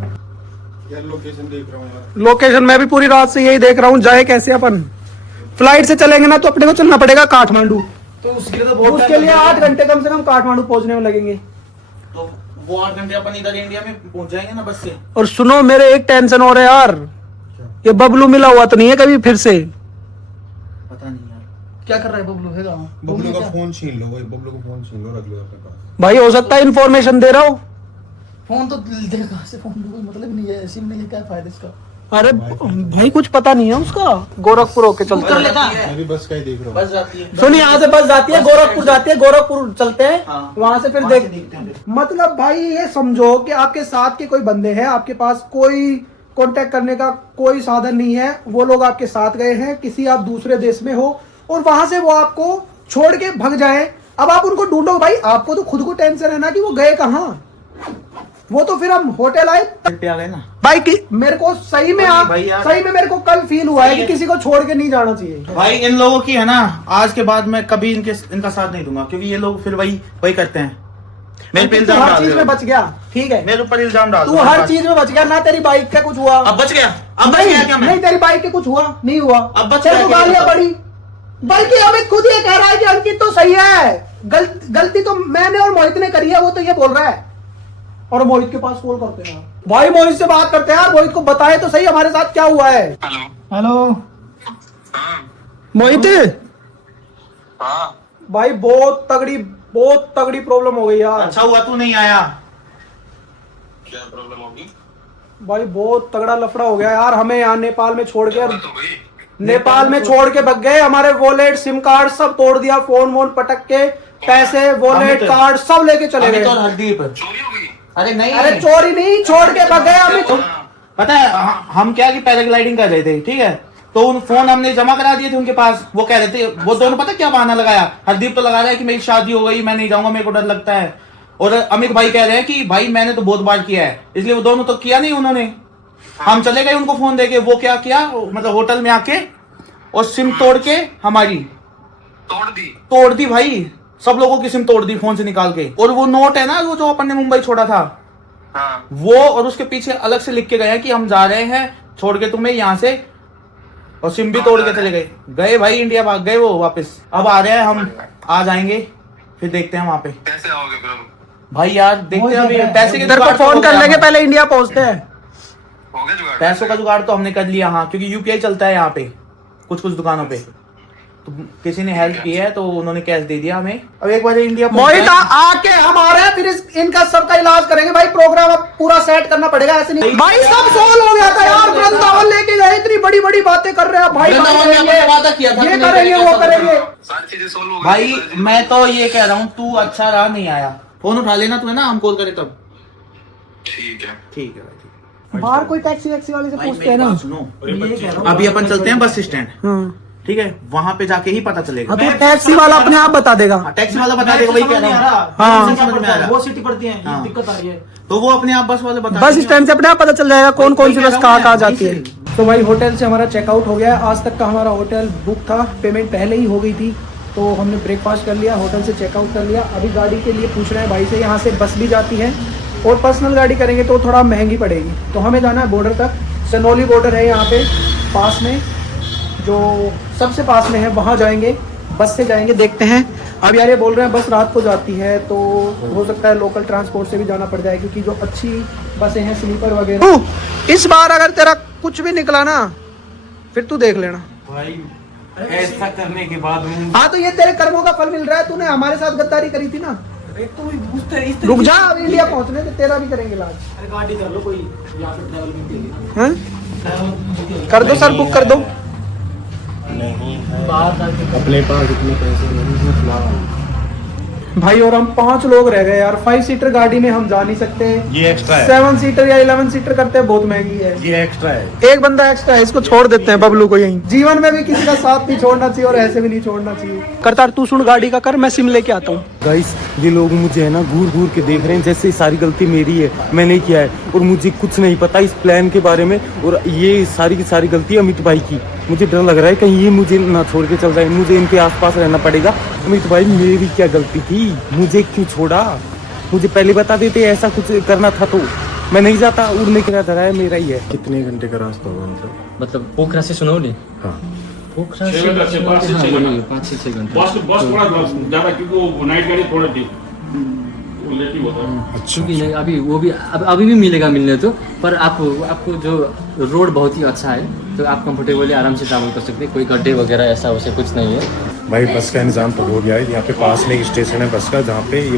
यार। लोकेशन देख रहा हूँ यार, लोकेशन मैं भी पूरी रात से यही देख रहा हूँ। जाए कैसे अपन? फ्लाइट से चलेंगे ना तो अपने को चलना पड़ेगा काठमांडू, तो उसके लिए तो बहुत उसके लिए 8 घंटे कम से कम काठमांडू पहुंचने में लगेंगे। तो वो 8 घंटे अपन इधर इंडिया में पहुंच जाएंगे ना बस से। और सुनो, मेरे एक टेंशन हो रहा है यार, ये बबलू मिला हुआ तो नहीं है कभी फिर से? पता नहीं यार क्या कर रहा है बबलू। है बबलू का फोन छीन लो भाई, बबलू का फोन छीन लो, रख लो अपने पास। भाई हो सकता है इन्फॉर्मेशन दे रहा हो। फोन तो देगा कहाँ से, फोन का कोई मतलब नहीं है, सिम नहीं है, क्या फायदा इसका। अरे भाई कुछ पता नहीं है उसका। गोरखपुर होके चलते कर लेता मैं भी बस का ही देख रहा हूँ। बस जाती है, सुन, यहाँ से बस जाती है, गोरखपुर जाती है, गोरखपुर चलते हैं। हाँ। वहां से फिर वहाँ से देखते देखते हैं। मतलब भाई ये समझो कि आपके साथ के कोई बंदे हैं, आपके पास कोई कांटेक्ट करने का कोई साधन नहीं है, वो लोग आपके साथ गए हैं, किसी आप दूसरे देश में हो और वहां से वो आपको छोड़ के भग जाए। अब आप उनको ढूंढो भाई, आपको तो खुद को टेंशन है ना कि वो गए कहाँ। वो तो फिर हम होटल आए पे आ गए ना भाई कि मेरे को सही में सही में मेरे को कल फील हुआ है कि किसी को छोड़ के नहीं जाना चाहिए भाई। इन लोगों की है ना, आज के बाद मैं कभी इनका साथ नहीं दूंगा, क्योंकि ये लोग फिर वही करते हैं। मेरे पे इल्जाम हर डाल चीज रहे में हो, बच गया, ठीक है। मेरे ऊपर इल्जाम डाल तू दो। हर चीज में बच गया ना। तेरी बाइक का कुछ हुआ? अब बच गया, अब बच गया क्या मैं? नहीं, तेरी बाइक के कुछ हुआ नहीं हुआ? अब बच तेरे गया को क्या? गालियां पड़ी, बल्कि अमित खुद ये कह रहा है कि अंकित तो सही है, गलती तो मैंने और मोहित ने करी है, वो तो ये बोल रहा है। और मोहित के पास कॉल करते हैं भाई, मोहित से बात करते हैं यार, मोहित को बताए तो सही हमारे साथ क्या हुआ है। हेलो मोहित। भाई बहुत तगड़ी प्रॉब्लम हो गई यार। अच्छा हुआ तू नहीं आया। क्या प्रॉब्लम होगी? भाई बहुत तगड़ा लफड़ा हो गया यार, हमें यहाँ नेपाल में छोड़ के। नेपाल में छोड़ के भग गए, हमारे वॉलेट सिम कार्ड सब तोड़ दिया, फोन वोन पटक के, पैसे वॉलेट कार्ड सब लेके चले गए। और हरदीप, अरे नहीं, अरे चोरी नहीं, छोड़ के भग गए अमित। पता है हम क्या कि पैराग्लाइडिंग कर रहे थे, ठीक है, तो उन फोन हमने जमा करा दिए थे उनके पास। वो कह रहे थे, वो दोनों पता क्या बहाना लगाया, हरदीप तो लगा रहा है कि मेरी शादी हो गई, मैं नहीं जाऊंगा, मेरे को डर लगता है, और अमित भाई कह रहे हैं कि भाई मैंने तो बहुत बार किया है, इसलिए वो दोनों तो किया नहीं उन्होंने। हम चले गए उनको फोन देके, वो क्या किया, मतलब होटल में आके और सिम तोड़ के हमारी तोड़ दी भाई, सब लोगों की सिम तोड़ दी फोन से निकाल के। और वो नोट है ना वो जो अपन ने मुंबई छोड़ा था, वो और उसके पीछे अलग से लिख के गए कि हम जा रहे हैं छोड़ के तुम्हें यहाँ से, और सिम भी तोड़ के चले गए भाई, इंडिया भाग गए वो वापस। अब आ रहे हैं, हम आ जाएंगे, फिर देखते हैं वहां पे कैसे आओगे फिर? भाई यार, देखते हैं अभी पैसे के इधर को जुगाड़ तो फोन हो कर गया लेंगे, हमारा। पहले इंडिया पहुंचते हैं। हो गया जुगाड़? पैसों का जुगाड़ तो हमने कर लिया, हाँ, क्योंकि यूपीआई चलता है यहाँ पे कुछ कुछ दुकानों पे, तो किसी ने हेल्प की है तो उन्होंने कैश दे दिया हमें। अब एक बार इंडिया मोहित आके हम आ रहे हैं, फिर इनका सबका इलाज करेंगे भाई। प्रोग्राम अब पूरा सेट करना पड़ेगा, ऐसे नहीं भाई, सब सोल्व हो गया था यार। वृंदावन लेके गए, इतनी बड़ी बड़ी बातें कर रहे हैं भाई, वृंदावन में हमने वादा किया था ये कि नहीं करेंगे वो करेंगे। सारी चीजें सोल्व हो गई भाई मैं तो ये कह रहा हूँ, तू अच्छा रहा नहीं आया, फोन उठा लेना तू, है ना, हम कॉल करें तब। ठीक है ठीक है भाई, बाहर कोई टैक्सी वैक्सी वाले से पूछते हैं ना। सुनो, अभी अपन चलते हैं बस स्टैंड, ठीक है, वहां पे जाके ही पता चलेगा। तो टैक्सी वाला अपने आप बता देगा। टैक्सी वाला बता देगा, वही कह रहा हूँ। हाँ। समझ में आ रहा, वो सिटी पड़ती है, हाँ। दिक्कत आ रही है। तो वो अपने आप बस वाले बता बस देंगे। स्टैंड से अपने आप पता चल जाएगा कौन कौन सी बस कहाँ कहाँ जाती है। वही तो भाई होटल से हमारा चेकआउट हो गया है। आज तक का हमारा होटल बुक था, पेमेंट पहले ही हो गई थी, तो हमने ब्रेकफास्ट कर लिया, होटल से चेकआउट कर लिया। अभी गाड़ी के लिए पूछ रहे हैं भाई से, यहाँ से बस भी जाती है और पर्सनल गाड़ी करेंगे तो थोड़ा महंगी पड़ेगी। तो हमें जाना है बॉर्डर तक, सनौली बॉर्डर है यहाँ पे पास में, जो सबसे पास में है, वहाँ जाएंगे, बस से जाएंगे, देखते हैं। अब यार ये बोल रहे हैं बस रात को जाती है, तो हो सकता है लोकल ट्रांसपोर्ट से भी जाना पड़ जाए, क्योंकि जो अच्छी बसें हैं स्लीपर वगैरह। इस बार अगर तेरा कुछ भी निकला ना, फिर तू देख लेना भाई ऐसा करने के बाद हाँ, तो ये तेरे कर्मों का फल मिल रहा है। तूने हमारे साथ गद्दारी करी थी ना। रुक जा, अब इंडिया पहुंचने तो तेरा भी करेंगे इलाज। गाड़ी कर लो कोई, यहाँ पे ट्रैवल के लिए हैं? कर दो सर, बुक कर दो। अपने पास इतने पैसे नहीं है। भाई और हम 5 लोग रह गए यार। 5 सीटर गाड़ी में हम जा नहीं सकते। ये एक्स्ट्रा है, 7 सीटर या 11 सीटर करते हैं, बहुत महंगी है। ये एक्स्ट्रा है। एक बंदा एक्स्ट्रा है, इसको छोड़ देते हैं बबलू को यहीं। जीवन में भी किसी का साथ नहीं छोड़ना चाहिए और ऐसे भी नहीं छोड़ना चाहिए। करतार तू सुन गाड़ी का कर, मैं सिम लेके आता हूँ। गाइस ये लोग मुझे है ना घूर घूर के देख रहे हैं, जैसे सारी गलती मेरी है, मैंने किया है और मुझे कुछ नहीं पता इस प्लान के बारे में, और ये सारी की सारी गलती अमित भाई की। मुझे डर लग रहा है कहीं ये मुझे ना छोड़ के चल जाए, मुझे इनके आसपास रहना पड़ेगा। अमित भाई मेरी क्या गलती थी, मुझे क्यों छोड़ा, मुझे पहले बता देते, ऐसा कुछ करना था तो मैं नहीं जाता। उड़ने का धरा है मेरा ही है। कितने घंटे का रास्ता होगा मतलब पोखरा से सुनौली, हाँ, पोखरा से 5-6 घंटे। बस थोड़ा ज्यादा, क्योंकि वो नाइट गाड़ी थोड़ी थी, वो लेट ही होता है। क्योंकि नहीं अभी वो भी अभी भी मिलेगा मिलने तो, पर आपको जो रोड बहुत ही अच्छा है, तो आप कंफर्टेबली आराम से ट्रैवल कर सकते हैं, कोई गड्ढे वगैरह ऐसा वैसे कुछ नहीं है। भाई बस का इंतजाम तो हो गया है। यहाँ पे पास में एक स्टेशन है बस का, जहाँ पे ये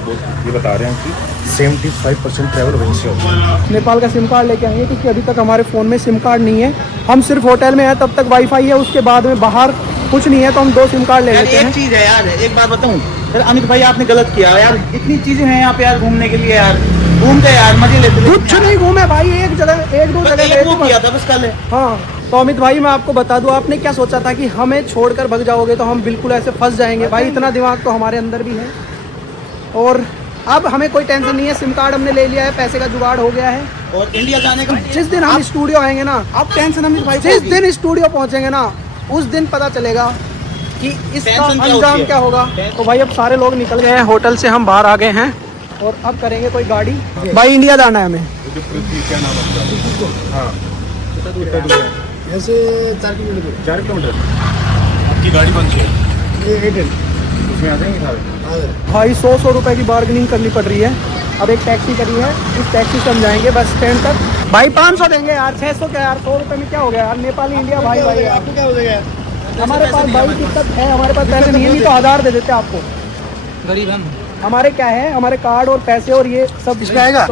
बता रहे हैं कि 75% ट्रैवल वहीं से होता है। नेपाल का सिम कार्ड लेके आएंगे, क्योंकि अभी तक हमारे फ़ोन में सिम कार्ड नहीं है। हम सिर्फ होटल में हैं, तब तक वाईफाई है, उसके बाद में बाहर कुछ नहीं है, तो हम 2 सिम कार्ड ले यार लेते एक हैं। चीज है यार, एक बात बताऊं यार, अमित भाई आपने गलत किया यार, इतनी चीजें हैं यहाँ पे यार घूमने के लिए यार, घूमते यार मजे लेते। कुछ नहीं घूमे भाई, एक दो जगह गए थे किया बस। था बस कल। हाँ, तो अमित भाई मैं आपको बता दूं, आपने क्या सोचा था कि हमें छोड़कर भग जाओगे तो हम बिल्कुल ऐसे फंस जाएंगे। भाई इतना दिमाग तो हमारे अंदर भी है, और अब हमें कोई टेंशन नहीं है। सिम कार्ड हमने ले लिया है, पैसे का जुगाड़ हो गया है, और इंडिया जाने का जिस दिन हम स्टूडियो आएंगे ना, अब टेंशन अमित भाई, जिस दिन स्टूडियो पहुंचेंगे ना, उस दिन पता चलेगा कि इसका टेंशन क्या अंजाम होती है? क्या होगा। तो भाई अब सारे लोग निकल गए हैं, होटल से हम बाहर आ गए हैं और अब करेंगे कोई गाड़ी। भाई इंडिया जाना है हमें। क्या नाम है? हाँ, कितना दूर है? ऐसे 4 किलोमीटर। 4 किलोमीटर। आपकी गाड़ी कौन सी है? उसमें आ जाएंगे सारे। भाई 100 रुपए की बार्गेनिंग करनी पड़ रही है। अब एक टैक्सी करी है, इस टैक्सी से हम जाएंगे बस स्टैंड तक। भाई 500 देंगे यार, 600 क्या यार, 100 रुपए में क्या हो गया यार। नेपाल इंडिया भाई भाई आपको क्या हो जाएगा? हमारे पास भाई दिक्कत है, हमारे पास पैसे नहीं है, नहीं तो 1000 दे देते आपको। गरीब हम हमारे क्या है, हमारे कार्ड और पैसे और ये सब इसमें आएगा।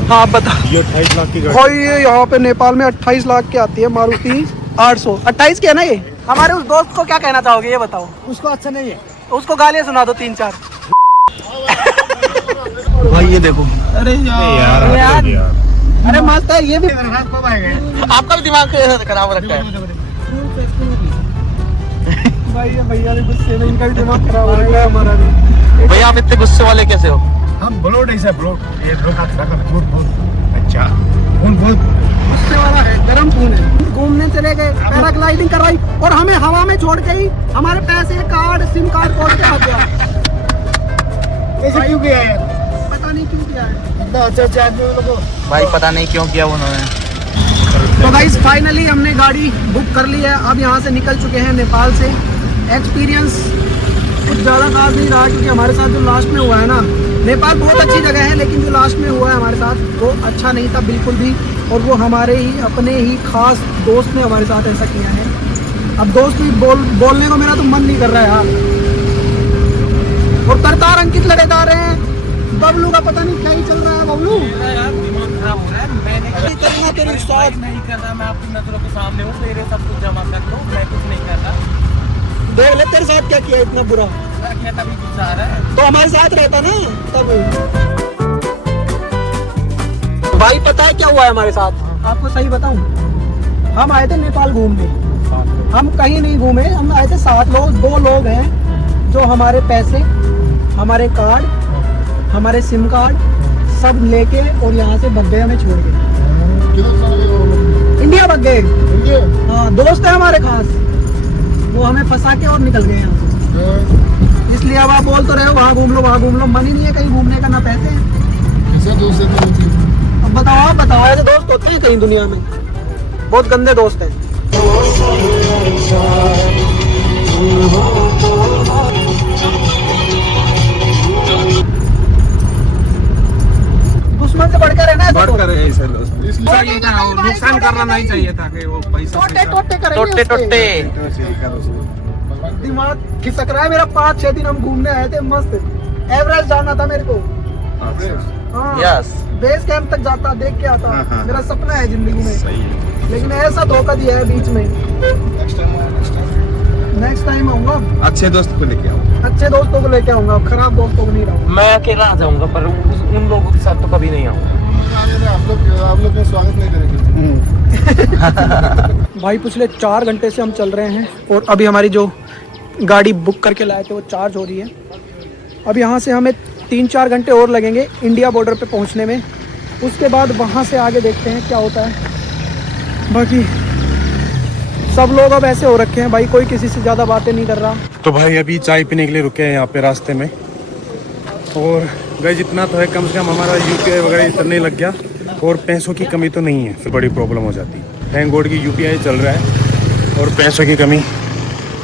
हाँ आप बता। ये 28 लाख की गाड़ी। भाई ये यहाँ पे नेपाल में 28 लाख की आती है मारुति 800। 28 की है ना ये? हमारे उस दोस्त को क्या कहना चाहोगे ये बताओ। उसको अच्छा नहीं है। उसको गालियाँ सुना दो 3-4। भाई ये देखो, अरे यार अरे मस्त है ये भी। आपका भी दिमाग खराब रखा है। भैया भी गुस्से में, इनका भी दिमाग खराब हो रहा है, हमारा भी। भैया आप इतने गुस्से वाले कैसे हो? हम ब्लोड ऐसा ब्लोड, ये ब्लोड बहुत अच्छा खून बहुत गुस्से वाला है, गर्म खून है। घूमने चले गए, पैराग्लाइडिंग करवाई और हमें हवा में छोड़ के ही हमारे पैसे, कार्ड, सिम कार्ड खोल के आ गया। ऐसे क्यों किया यार? पता नहीं क्यों किया है। इतना अच्छा आदमी लोगों को भाई पता नहीं क्यों किया उन्होंने। तो गाइस फाइनली हमने गाड़ी बुक कर ली है। अब यहाँ से निकल चुके हैं नेपाल से। एक्सपीरियंस कुछ ज़्यादा खास नहीं रहा क्योंकि हमारे साथ जो लास्ट में हुआ है ना, नेपाल बहुत अच्छी जगह है लेकिन जो लास्ट में हुआ है हमारे साथ वो अच्छा नहीं था बिल्कुल भी। और वो हमारे ही अपने ही खास दोस्त ने हमारे साथ ऐसा किया है। अब दोस्त भी बोलने को मेरा तो मन नहीं कर रहा है यार। और तरतार अंकित लड़े जा रहे हैं। बबलू का पता नहीं क्या ही चल रहा है। बबलू दिमाग खराब हो रहा है। मैंने नहीं कर रहा, मैं आपकी नजरों के सामने हूँ, मेरे सब कुछ जमा कर लो, मैं कुछ नहीं कर रहा। देख ले तेरे साथ क्या किया इतना बुरा। तभी कुछ आ रहा है तो हमारे साथ रहता ना तब। भाई पता है क्या हुआ है हमारे साथ, आपको सही बताऊं। हम आए थे नेपाल घूमने, हम कहीं नहीं घूमे, हम आए थे 7 लोग। 2 लोग हैं जो हमारे पैसे, हमारे कार्ड, हमारे सिम कार्ड सब लेके और यहाँ से भग गए, हमें छोड़ के। इंडिया भग गए। हाँ दोस्त है हमारे खास, वो हमें फंसा के और निकल गए यहाँ से। इसलिए अब आप बोल तो रहे हो वहाँ घूम लो वहाँ घूम लो, मन ही नहीं है कहीं घूमने का, ना पैसे। अब बताओ, आप बताओ, ऐसे दोस्त होते हैं कहीं दुनिया में? बहुत गंदे दोस्त हैं। दुश्मन से बढ़कर रहना है, बढ़कर ऐसे नुकसान करना नहीं चाहिए था कि वो पैसा टोटे दिमाग खिसक रहा है मेरा। 5-6 दिन हम घूमने आए थे, मस्त एवरेस्ट जाना था मेरे को। हाँ, बेस कैंप तक जाता, देख के आता। मेरा सपना है जिंदगी में, लेकिन ऐसा धोखा दिया है बीच में। नेक्स्ट टाइम आऊंगा, अच्छे दोस्त को लेके आऊंगा, अच्छे दोस्तों को लेके आऊंगा, खराब दोस्तों को नहीं रहूंगा। मैं अकेला आ जाऊंगा, पर उन लोगों के साथ तो कभी नहीं आऊंगा। आप लोग ने स्वागत नहीं करेंगे। भाई पिछले 4 घंटे से हम चल रहे हैं और अभी हमारी जो गाड़ी बुक करके लाए थे वो चार्ज हो रही है। अब यहाँ से हमें 3-4 घंटे और लगेंगे इंडिया बॉर्डर पे पहुँचने में। उसके बाद वहाँ से आगे देखते हैं क्या होता है। बाकी सब लोग अब ऐसे हो रखे हैं भाई, कोई किसी से ज़्यादा बातें नहीं कर रहा। तो भाई अभी चाय पीने के लिए रुके हैं यहाँ पे रास्ते में, और गए जितना तो है कम से कम हमारा UPI वगैरह इतना नहीं लग गया, और पैसों की कमी तो नहीं है, फिर बड़ी प्रॉब्लम हो जाती है। थैंक गॉड की UPI चल रहा है और पैसों की कमी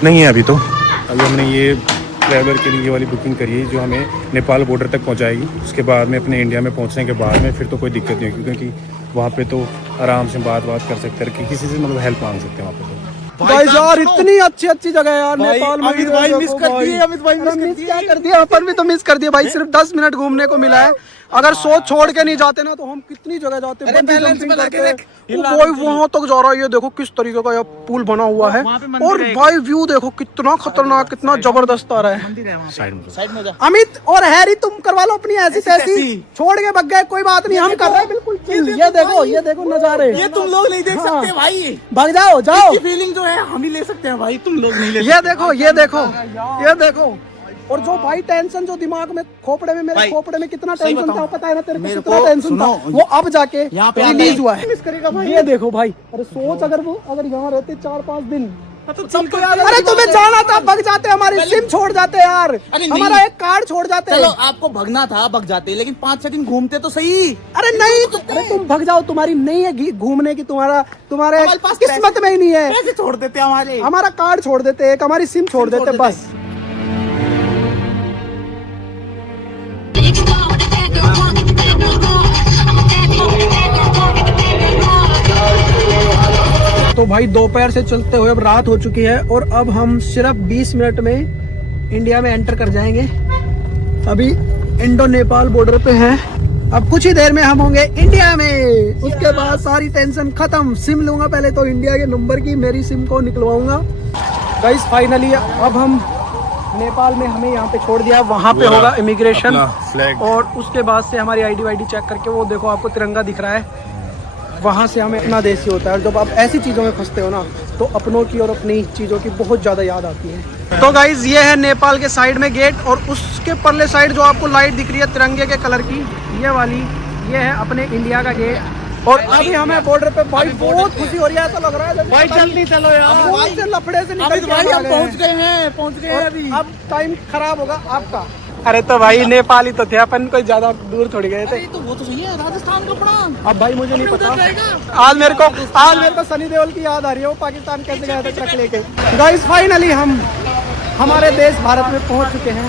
नहीं है अभी तो। अभी हमने ये ट्रैवलर के लिए ये वाली बुकिंग करी है जो हमें नेपाल बॉर्डर तक पहुंचाएगी। उसके बाद में अपने इंडिया में पहुंचने के बाद में फिर तो कोई दिक्कत नहीं होगी, क्योंकि वहाँ पे तो आराम से बात कर सकते हैं, कि किसी से मतलब हेल्प मांग सकते हैं वहाँ पे। तो भाई यार इतनी अच्छी जगह यार नेपाल में। अमित भाई मिस कर दिए, अमित भाई मिस क्या कर दिया, अपन भी तो मिस कर दिया भाई। सिर्फ 10 मिनट घूमने को मिला है। अगर सोच छोड़ के नहीं जाते ना तो हम कितनी जगह जाते। कोई वहाँ तक जा रहा है, ये देखो किस तरीके का यह पुल बना हुआ है, और भाई व्यू देखो कितना खतरनाक, कितना जबरदस्त आ रहा है। साइड में जा। अमित और हैरी तुम करवा लो अपनी ऐसी तैसी, छोड़ के भग गए, कोई बात नहीं, हम कर रहे हैं बिल्कुल चिल। ये देखो नजारे, ये तुम लोग नहीं देख सकते भाई। भग जाओ फीलिंग जो है हम ही ले सकते हैं भाई, तुम लोग नहीं ले। ये देखो और जो भाई टेंशन जो दिमाग में खोपड़े में, मेरे खोपड़े में कितना टेंशन था पता है ना तेरे को, कितना टेंशन था वो अब जाके रिलीज हुआ है। ये देखो भाई, अरे सोच अगर यहाँ रहते 4-5 दिन, अरे तुम्हें जाना था भग जाते, हमारी सिम छोड़ जाते यार, हमारा एक कार्ड छोड़ जाते। चलो आपको भगना था भग जाते, लेकिन 5-6 दिन घूमते तो सही। अरे नहीं, अरे तुम भग जाओ, तुम्हारी नहीं है घूमने की, तुम्हारे किस्मत में ही नहीं है। पैसे छोड़ देते हमारा कार्ड छोड़ देते, एक हमारी सिम छोड़ देते बस। तो भाई दोपहर से चलते हुए अब रात हो चुकी है और अब हम सिर्फ 20 मिनट में इंडिया में एंटर कर जाएंगे। अभी इंडो नेपाल बॉर्डर पे हैं अब कुछ ही देर में हम होंगे इंडिया में। उसके बाद सारी टेंशन खत्म। सिम लूंगा पहले तो इंडिया के नंबर की, मेरी सिम को निकलवाऊंगा। गाइस फाइनली अब हम नेपाल में, हमें यहाँ पे छोड़ दिया, वहाँ पे होगा इमिग्रेशन और उसके बाद से हमारी आईडी वाईडी चेक करके, वो देखो आपको तिरंगा दिख रहा है, वहाँ से हमें अपना देश ही होता है। और जब आप ऐसी चीज़ों में फंसते हो ना तो अपनों की और अपनी चीज़ों की बहुत ज़्यादा याद आती है। तो गाइज ये है नेपाल के साइड में गेट और उसके परले साइड जो आपको लाइट दिख रही है तिरंगे के कलर की, ये वाली, ये है अपने इंडिया का गेट। और अभी हमें बॉर्डर पे भाई बहुत खुशी हो रही है, ऐसा लग रहा है भाई जल्दी चलो यार, भाई से लफड़े से निकल के हम पहुंच गए हैं अभी। अब टाइम खराब होगा आपका। अरे तो भाई नेपाल ही तो थे अपन, कोई ज्यादा दूर थोड़ी गए थे। तो वो तो सही है, राजस्थान का पड़ा। अब भाई मुझे नहीं पता, आज मेरे को सनी देओल की याद आ रही है, वो पाकिस्तान कैसे गया था ट्रक लेके। गाइस फाइनली हम हमारे देश भारत में पहुंच चुके हैं।